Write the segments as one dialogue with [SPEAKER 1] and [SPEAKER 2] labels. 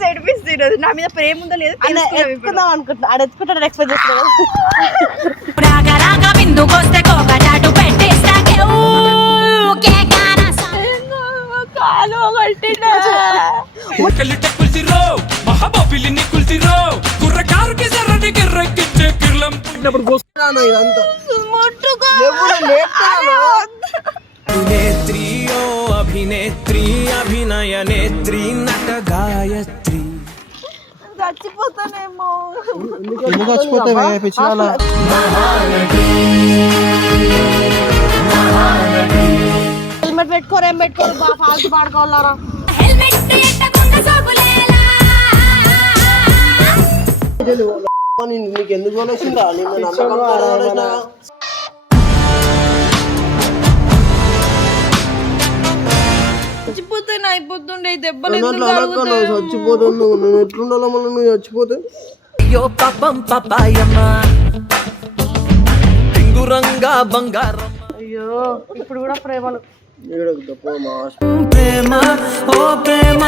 [SPEAKER 1] మస్తు ఏడిపిస్తుంది ఈరోజు. నా మీద ప్రేమ ఉందో లేదో.
[SPEAKER 2] ఎత్తుకుందాం అనుకుంటున్నా ఆడ ఎత్తుకుంటాడు ఎక్స్పెక్ట్ చేస్తున్నాడు అభినేత్రి
[SPEAKER 1] అభినయ నేత్రి నట గాయత్రి చచ్చిపోతానేమో.
[SPEAKER 2] ఎందుకు చచ్చిపోతావే పిచ్చివాళ్ళ
[SPEAKER 1] హెల్మెట్ పెట్టుకోరు ఏం పెట్టుకోరు? బాగా ఫాల్తు పాడుకోవాలరా. నీకు ఎందుకు వలేసిందా అయిపోతుండే ఈ దెబ్బలు నువ్వు
[SPEAKER 2] నువ్వు నువ్వు ఎట్లుండాలో మళ్ళీ నువ్వు చచ్చిపోతే? అయ్యో పాపం పాపాయమ్మ.
[SPEAKER 1] టింగురంగా బంగారం. అయ్యో ఇప్పుడు కూడా ప్రేమలు. ప్రేమ ఓ ప్రేమ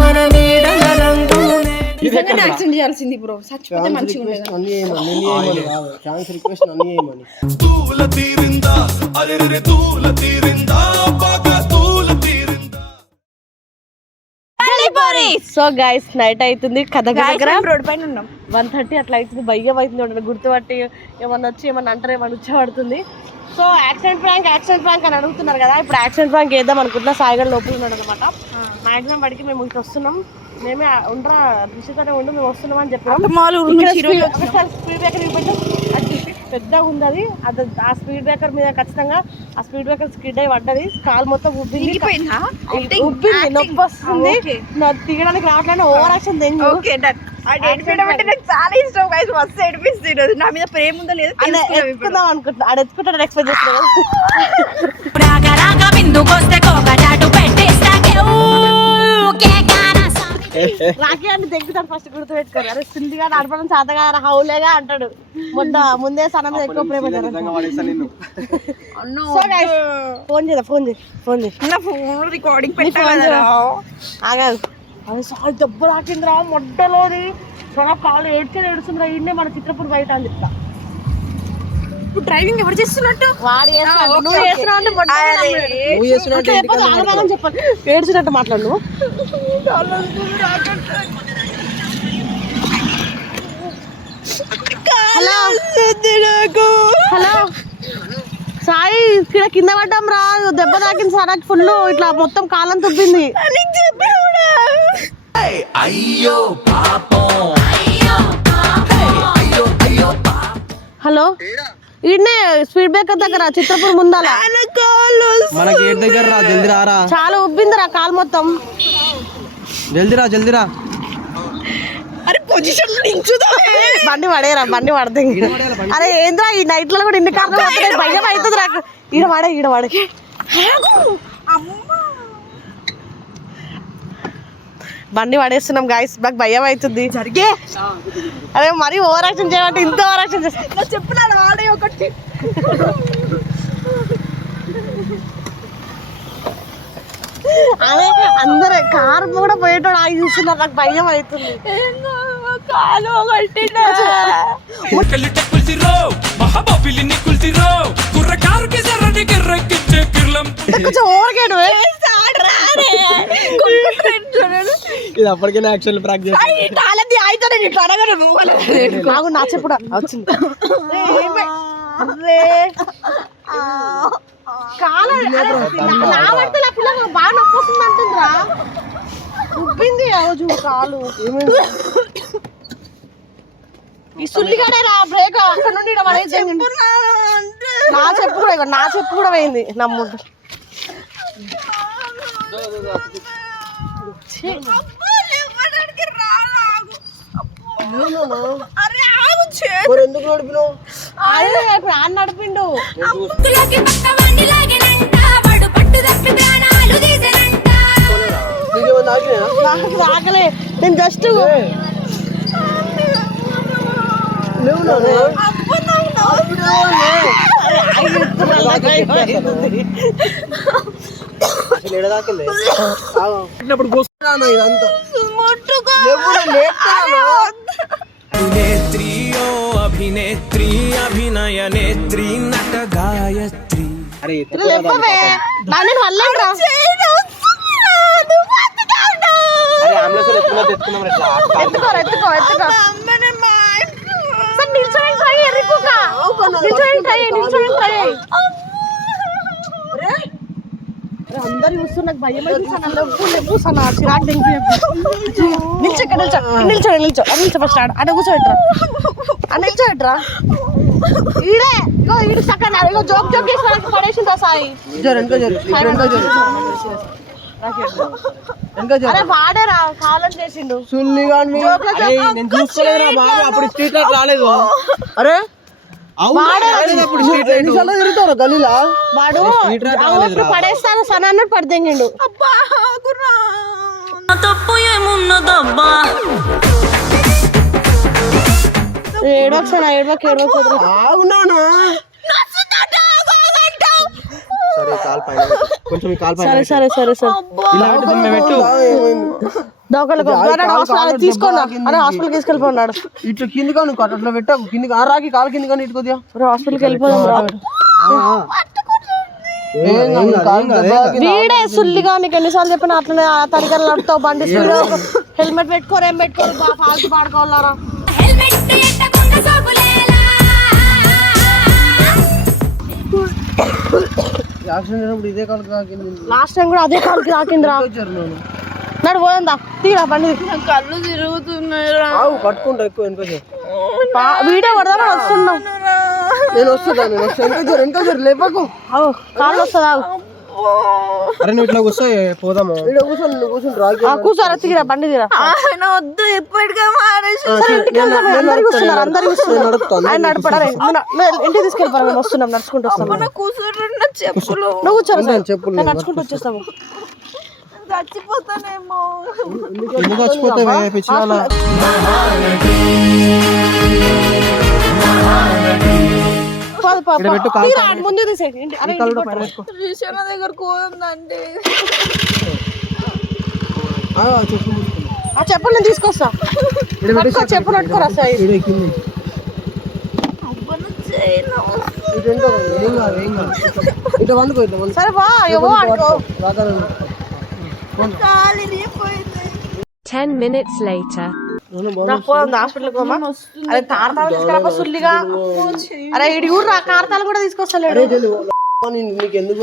[SPEAKER 1] మన నీడల రంగునే నిజంగానే యాక్సిడెంట్ చేయాల్సింది బ్రో. చచ్చిపోతే మంచిగా ఉండేది?
[SPEAKER 2] అన్ని చేయమని అన్ని చేయమని కాదు ఛాన్స్ రిక్వెస్ట్ అన్ని చేయమని తూల తీరిందా? అరెరె తూల తీరిందా?
[SPEAKER 1] బాగా తూల సో గైస్ నైట్ అవుతుంది కథ దగ్గర రోడ్ పైన ఉన్నాం. వన్ థర్టీ అట్లా అవుతుంది భయ్యం అవుతుంది ఒకటి గుర్తుపట్టి ఏమన్నా వచ్చి ఏమన్నా అంటారు ఏమన్నా వచ్చేపడుతుంది so accident prank accident prank అని అడుగుతున్నారు కదా. ఇప్పుడు యాక్సిడెంట్ ప్రాంక్ వేద్దాం అనుకుంటున్నా. సాయిగడ్ లోపల ఉన్నాడు అనమాట మాక్సిమం వాడికి మేము ఇంటికి వస్తున్నాం. మేమే ఉండరా రిషితోనే ఉండి మేము వస్తున్నాం అని
[SPEAKER 2] చెప్పాం. మాలు
[SPEAKER 1] ఇక్కడ స్పీడ్ బ్రేకర్ చూపించు పెద్దగా ఉంది అది అది ఆ స్పీడ్ బ్రేకర్ మీద ఖచ్చితంగా ఆ స్పీడ్ బ్రేకర్ స్కిడ్ అయి పడ్డది. కాలు మొత్తం ఉబ్బింది. ఉబ్బింది. నొప్పి వస్తుంది. నాకు తీయడానికి రావట్లేదు ఓవర్ యాక్షన్ తెంగు. ఆ ఏడిపించడం అంటే నాకు చాలా ఇష్టం. గైస్ మస్తు ఏడిపిస్తుంది ఈరోజు. నా మీద ప్రేమ ఉందో లేదో. ఎత్తుకుందాం అనుకుంటున్నా. ఎత్తుకుంటాడు ఎక్స్పెక్ట్ చేస్తున్నాడు రాగ అంటే దగ్గుతాడు ఫస్ట్ గుర్తు పెట్టుకోరు అరే సింధిగా నడపడం చేతగా హౌలేగా అంటాడు. మొన్న ముందే సన ఎక్కువ ప్రేమ అన్నో, సో గైస్ ఫోన్ చేద్దాం ఫోన్ చేయి ఫోన్ నా ఫోన్ రికార్డింగ్ ఆగాదు అది సాల్ దెబ్బ తాకిందిరా మొట్టలోని చాలా కాలు ఏడ్చేది ఏడుస్తుందిరా ఈయనే మన చిత్రపూర్ బయట అని చెప్తా. ఇప్పుడు డ్రైవింగ్ ఎవరు చేస్తున్నట్టు? వాడు చేస్తున్నాడు. ఓకే, నువ్వు. చేస్తున్నావు అంటే మొట్ట మీద అట్లా చెప్పొద్దు, చెప్పాలి ఏడ్చినట్టు మాట్లాడు నువ్వు. హలో. హలో. సాయి ఇక్కడ కింద పడ్డాం రా. దెబ్బ తాకింది సార్ నాకు ఫుల్ ఇట్లా మొత్తం కాలం తుబ్బింది. హలో. ఈడనే స్పీడ్ బ్రేకర్ దగ్గర చిత్రపూర్ ముందాల.
[SPEAKER 2] మన గేట్ దగ్గర రా జల్దీ రారా
[SPEAKER 1] చాలా ఉబ్బిందిరా కాలు మొత్తం.
[SPEAKER 2] జల్దీ రా జల్దీ రా.
[SPEAKER 1] అరే పొజిషన్ నించుదా బండి పడేరా బండి పడుతుంది అరే ఏంద్రా ఈ నైట్లో కూడా ఇన్ని పడుతున్నాయి భయం అవుతుంది నాకు ఈడ వాడే ఈడ వాడే బండి పడేస్తున్నాం గాయస్ నాకు భయం అవుతుంది. జరిగే. అదే మరీ ఓవర్ యాక్షన్ చేయమంటే ఇంత ఓవర్ యాక్షన్ చేస్తా చెప్పినాడు వాడే ఒకటి. అదే అందరు కారు కూడా పోయేటోడు ఆగి చూస్తున్నారు. నాకు భయం అవుతుంది. కాలు కొంచెం ఓవర్ గేడు
[SPEAKER 2] ఇది అప్పటికే యాక్చువల్
[SPEAKER 1] నాకు నా చెప్పుడు వచ్చింది. అరే కాలు బాగా నొప్పి వస్తుంది అంటుందిరా. ఉబ్బింది రోజు కాలు. ఈ సుల్లిగానే రా బ్రేక్ అక్కడ నుండి నా చెప్పు కూడా నా చెప్పు కూడా పోయింది. నమ్ముడు
[SPEAKER 2] ప్రాణాలు తీసినంట నీకేమన్నా ఆగినాయా?
[SPEAKER 1] నాకు రాకలే నేను జస్ట్
[SPEAKER 2] అసలు ఎడదాకింది అభినేత్రి
[SPEAKER 1] అభినయ నేత్రి నట గాయత్రి. అరే ట్రై నిల్చోడానికి ట్రై నాకు భయం చిరాకు దింపి నిల్చో ఇక్కడ నిల్చో. నిల్చో. నిల్చో నిల్చో ఫస్ట్ ఆడ. అక్కడ కూర్చోబెట్టరా. నిల్చోబెట్టరా. ఈడే. ఇగో ఈడు చక్కగా ఇగో జోక్ జోక్ చేసి పడేసిందా సాయి. జర వెనక జరు వాడేరా. కాలం చేసిండు.
[SPEAKER 2] సుల్లిగా నేను చూసుకోలేదురా బాబు. అప్పుడు స్ట్రీట్ లైట్ రాలేదు.
[SPEAKER 1] అరే వాడు ఇప్పుడు పడేస్తాను సన అన్నట్టు పడితేంగిండు ఏడవకు ఏడవకు ఏడవకు
[SPEAKER 2] ఆగునానా? సరే కాల్ పైన పెట్టు. కొంచెం ఈ కాల్ పైన
[SPEAKER 1] సరే సరే సరే సరే.
[SPEAKER 2] ఇలా పెట్టు.
[SPEAKER 1] పెట్టు హాస్పిటల్కి తీసుకెళ్ళిపోన్నాడు
[SPEAKER 2] ఇట్లా కింది కాను అట్లా పెట్టావు కిందికి ఆ రాకి కాలు కింది కానీ ఇటు కొద్దిగా.
[SPEAKER 1] హాస్పిటల్కి వెళ్ళిపోదాం కాదు. వీడే సుల్లిగా నీకు ఎన్నిసార్లు చెప్పిన అట్లనే ఆ తడికలు నడుపుతావు బండి హెల్మెట్ పెట్టుకోరు ఏం పెట్టుకోరు బా ఫాల్తు పాడుకోవాలరా. లాస్ట్ టైం కూడా అదే కాలుకి తాకిందిరా నడు పోదా తీరా బండి కళ్ళు తిరుగుతున్నాయి
[SPEAKER 2] పట్టుకుంటా ఎక్కువ వెనక
[SPEAKER 1] వీడియో పడదా వస్తున్నాం.
[SPEAKER 2] నేను వస్తుందా నేను వస్తా వెనక జరు వెనక జరు లేపకు.
[SPEAKER 1] అవు కాళ్ళు వస్తుందా
[SPEAKER 2] అరే నువ్వు ఇట్లా కూర్చో పోదాము. ఇక్కడ కూర్చొని నువ్వు కూర్చొని రాకి
[SPEAKER 1] కూర్చోరా తీరా బండి తీరా. ఆయన వద్దు అందరు కూర్చున్నారు నడుపుతాను ఆయన రే. ఇంటికి తీసుకెళ్ళిపోరా మేము వస్తున్నాం నడుచుకుంటూ వస్తాం కూర్చుంటున్న చెప్పులు. నువ్వు కూర్చోరా సార్. చెప్పులు మేము నడుచుకుంటూ వచ్చేస్తాము. చచ్చిపోతానేమో.
[SPEAKER 2] ఎందుకు చచ్చిపోతావే
[SPEAKER 1] ముందు. రిషణ దగ్గర కోదండి ఆ, చెప్పు ఆ చెప్పులు నేను తీసుకొస్తా. పట్టుకో, చెప్పులు పట్టుకోరా సాయి ఇటు ఇటు సరే బా ఏవో అనుకో రాకాలను కాలి ఇరిగిపోయింది 10 minutes later. రా, పోదాం హాస్పిటల్కి పోమా? అరే కార్తాలు తీసుకురా సుల్లిగా. అరే ఇడి ఊరు రా కార్తాలు కూడా తీసుకొస్తలేడు.
[SPEAKER 2] నేను నీకు ఎందుకు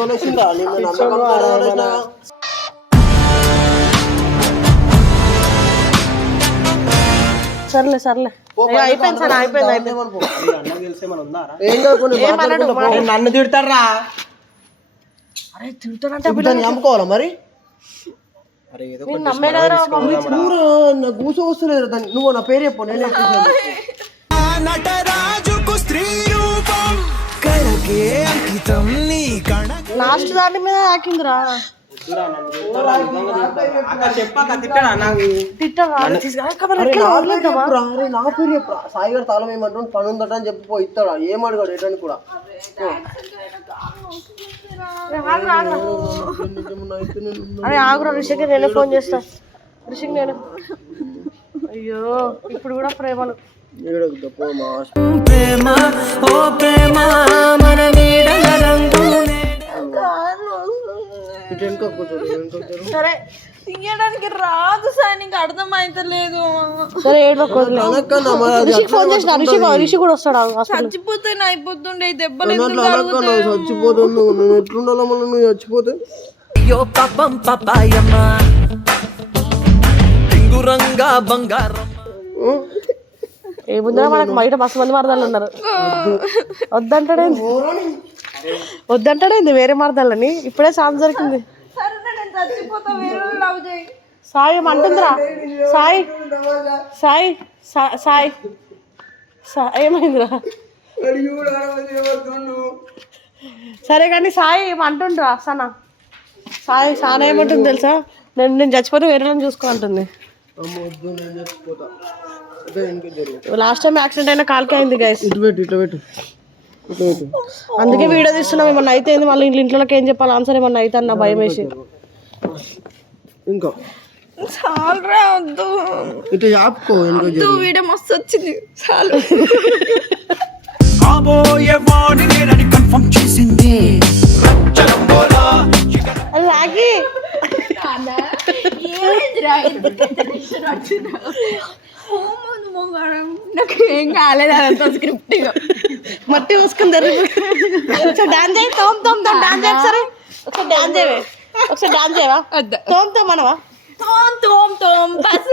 [SPEAKER 1] సర్లే సర్లే. అయిపోయింది సార్ అయిపోయింది.
[SPEAKER 2] నన్ను తిడతారా?
[SPEAKER 1] అరే తింటానంటే
[SPEAKER 2] దాన్ని అమ్ముకోవాలా మరి? కూస వస్తలేదు నువ్వు నా పేరు చెప్పు నేనే నటరాజుకు స్త్రీ
[SPEAKER 1] రూపం. కళకే అంకితం నీ కణ లాస్ట్ దాని మీద తాకిందిరా నా
[SPEAKER 2] నా పేరు చెప్పురా? సాయి గారు తాళం ఏమంటాడు పని ఉందట అని చెప్పి పోయి ఇస్తాడా ఏం అడిగాడు ఎటని కూడా?
[SPEAKER 1] అరే ఆగురా రిషికి నేనే ఫోన్ చేస్తా. రిషికి నేను. అయ్యో ఇప్పుడు కూడా ప్రేమలు. ప్రేమ ఓ ప్రేమ మన సరే తీయడానికి రాదు సార్ నీకు అర్థమైతలేదు. సరే ఫోన్ చేసిన కూడా వస్తాడు చచ్చిపోతే అయిపోతుండే ఈ దెబ్బలు
[SPEAKER 2] నువ్వు నేను ఎట్లుండాలో మళ్ళీ నువ్వు చచ్చిపోతే? అయ్యో పాపం పాపాయమ్మ.
[SPEAKER 1] బంగారం. ఏముందా మనకు బయట మస్తు మంది మరదాలు ఉన్నారు వద్దంటాడేంది వద్దంటాడేంది వేరే మరదాలని ఇప్పుడే సాంగ్ దొరికింది సాయి ఏమంటుందిరా? సాయి సాయి సా- సాయి సా- ఏమైందిరా? సరే కానీ సాయి ఏమంటుండ్రా? సనా. సాయి సానా ఏమంటుంది తెలుసా? నేను నేను చచ్చిపోతే వేరే చూసుకో అంటుంది లాస్ట్ టైం యాక్సిడెంట్ అయినా కాలుకి అయింది గైస్
[SPEAKER 2] ఇటు పెట్టు ఇటు పెట్టు.
[SPEAKER 1] అందుకే వీడియో తీస్తున్నాం ఏమన్నా అయితే ఏంది? మళ్ళీ ఇంట్లో ఇంట్లోకి ఏం చెప్పాలి? ఆన్సర్ ఏమన్నా అయితే అన్న భయం వేసి ఇంకా. చాలరా వద్దు.
[SPEAKER 2] ఆపుకో వద్దు
[SPEAKER 1] వీడియో మస్తు వచ్చింది. చాలు. కన్ఫర్మ్ చేసింది. నాకు ఏం కాలేదు అదంతా స్క్రిప్ట్ మట్టి పోసుకుని ఒకసారి డాన్స్ చేయి. తోమ్ తోమ్ తోమ్ డాన్స్ చేయి ఒకసారి. ఒకసారి డాన్స్ చేయవే ఒకసారి డాన్స్ చేయవా తోమ్ అనవా బస్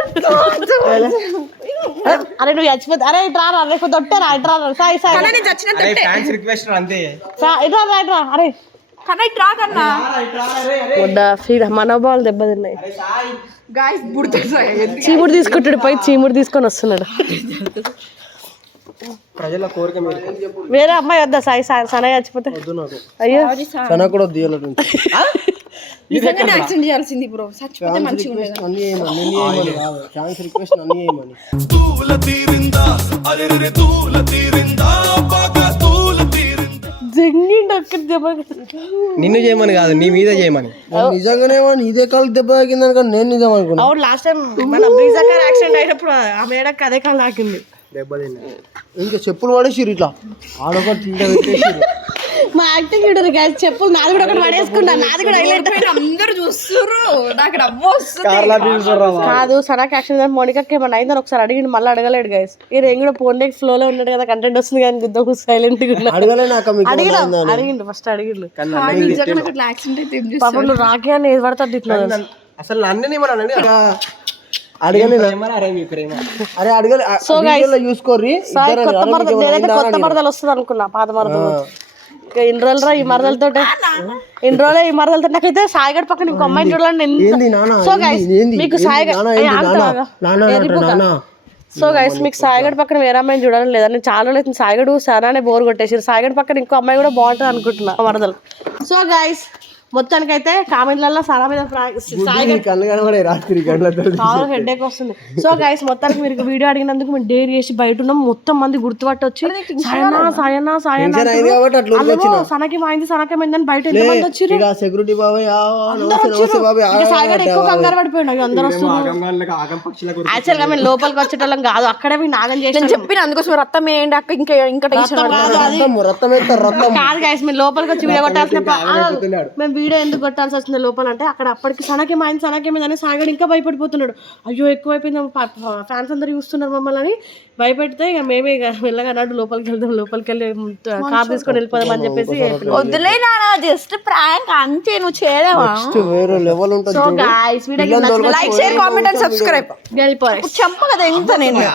[SPEAKER 1] అరే నువ్వు చచ్చిపోతే అరే ఇట్రా రా రేపు దొట్టారా ఇట్రా రా సాయి సాయి. కన్నా నేను చచ్చినట్టు
[SPEAKER 2] ఫ్యాన్స్ రిక్వెస్ట్ అంతే.
[SPEAKER 1] సా- ఇట్రా రా. ఇట్రా అరే కన్నా కన్నా మనోభావాలు దెబ్బతిన్నాయి. చీముడు తీసుకుంటాడు పోయి చీముడు తీసుకొని వస్తున్నాడు.
[SPEAKER 2] ప్రజల కోరిక మీరు
[SPEAKER 1] వేరే అమ్మాయి వద్దా సాయి? సనయ్య చచ్చిపోతే? వద్దు నాకు. అయ్యో.
[SPEAKER 2] సన కూడా దియాలి
[SPEAKER 1] నిజంగానే యాక్సిడెంట్ చేయాల్సింది బ్రో. చచ్చిపోతే మంచిగా ఉండేది?
[SPEAKER 2] అన్ని ఏమని అన్ని ఏమని కాదు. ఛాన్స్ రిక్వెస్ట్ అన్ని ఏమని తూల తీరిందా? అరెరే తూల
[SPEAKER 1] తీరిందా? బాగా తూల తీరిందా? జంగిండి ఒక్కటి దెబ్బ
[SPEAKER 2] నిన్ను చేయమని కాదు నీ మీద చేయమని. నిజంగానే ఇదే కాలు దెబ్బ తాకింది అనుకో నేను నిజం అనుకున్నా.
[SPEAKER 1] అవును లాస్ట్ టైం మన యాక్సిడెంట్ అయినప్పుడు ఆ మేడకి అదే కాలు తాకింది. దెబ్బ
[SPEAKER 2] తిన్నా ఇంకా చెప్పులు పడేసిరు ఇట్లా. ఆడొకటి ఇంట్లో పెట్టేసిరు
[SPEAKER 1] మా యాక్టింగ్ చూడరు guys చెప్పులు నాది కూడా ఒకటి పడేసుకుంటా నాది కూడా హైలైట్ అందరు చూస్తుర్రు. నాకు డబ్బు వస్తుంది. కాదు సనాకి యాక్షన్ మోనికాకి ఏమన్నా అయిందని ఒకసారి అడిగిండు మళ్ళీ అడగలేడు గైస్ ఈ రేంగ్ కూడా ఫోన్ ఫ్లో లో ఉన్నాడు కదా కంటెంట్ వస్తుంది కానీ గుద్ద సైలెంట్గా అడగలే అడిగిన? అడిగిండు ఫస్ట్ అడిగిండు. ఇట్లా పాపం నువ్వు రాఖీ అని ఏది పడతా తిట్టినావు
[SPEAKER 2] అసలు నన్ను అరే అడగలే. చూసుకోర్రి.
[SPEAKER 1] కొత్త నేనైతే కొత్త మరదలు వస్తుంది అనుకున్నా పాత మరదలు. ఇంకా ఇన్ని రోజులు ఈ మరదలతో ఇన్ని రోజులు ఈ మరదలతో నాకైతే సాయిగడ్ పక్కన ఇంకో అమ్మాయిని చూడాలని ఏంది నాన్న సో? గైస్? మీకు? సాయిగడ్
[SPEAKER 2] నాన్న ఏంది? నాన్న? నాన్న అంట, నాన్న.
[SPEAKER 1] సో గైస్ మీకు సాయిగడ్ పక్కన వేరే అమ్మాయిని చూడాలని లేదా? నేను చాలా రోజులు సాయిగడు సరానే బోర్ కొట్టేసారు సాయిగడ్ పక్కన ఇంకో అమ్మాయి కూడా బాగుంటుంది అనుకుంటున్నా మరదలు. సో గైస్ మొత్తానికైతే కామెంట్లలో సరా మీద చాలా హెడేక్ వస్తుంది. సో గైస్ మొత్తానికి మీరు వీడియో అడిగినందుకు మేము డేర్ చేసి బయట ఉన్నాం. మొత్తం మంది గుర్తుపట్టి వచ్చి సాయనా సాయనా సాయనా సనకి మాయింది సనకి మైందని బయట ఎంత మంది వచ్చి
[SPEAKER 2] సెక్యూరిటీ బాబాయ్
[SPEAKER 1] సాయిగడ్ ఎక్కువ కంగారు పడిపోయినా అందరూ వస్తున్నారు. యాక్చువల్గా మేము లోపలికి వచ్చేటోళ్ళం కాదు. అక్కడే మేము నాగం చేసి నేను చెప్పిన అందుకోసం రక్తం వేయండి అక్క ఇంకా ఇంకా టెన్షన్ కాదు గైస్ మేము లోపలికి వచ్చి వీడియో కొట్టాల్సిన మేము వీడియో ఎందుకు కొట్టాల్సి వచ్చింది లోపల అంటే అక్కడ అప్పటికి సనకి మాయింది సనకి అని సాగడు ఇంకా భయపడిపోతున్నాడు. అయ్యో ఎక్కువైపోయింది ఫ్యాన్స్ అందరు చూస్తున్నారు మమ్మల్ని అని భయపెడితే ఇక మేమే ఇక మెల్లగా అన్నట్టు లోపలికి వెళ్దాం లోపలికి వెళ్ళి కార్ తీసుకొని వెళ్ళిపోదాం అని చెప్పేసి వద్దులే నాన్న జస్ట్ ప్రాంక్ అంతే నువ్వు చేయలేవా?
[SPEAKER 2] నెక్స్ట్ వేరే లెవెల్ ఉంటుంది
[SPEAKER 1] so guys video like share comment and subscribe వెళ్ళిపోయి. చంప కదా ఎంత నేను.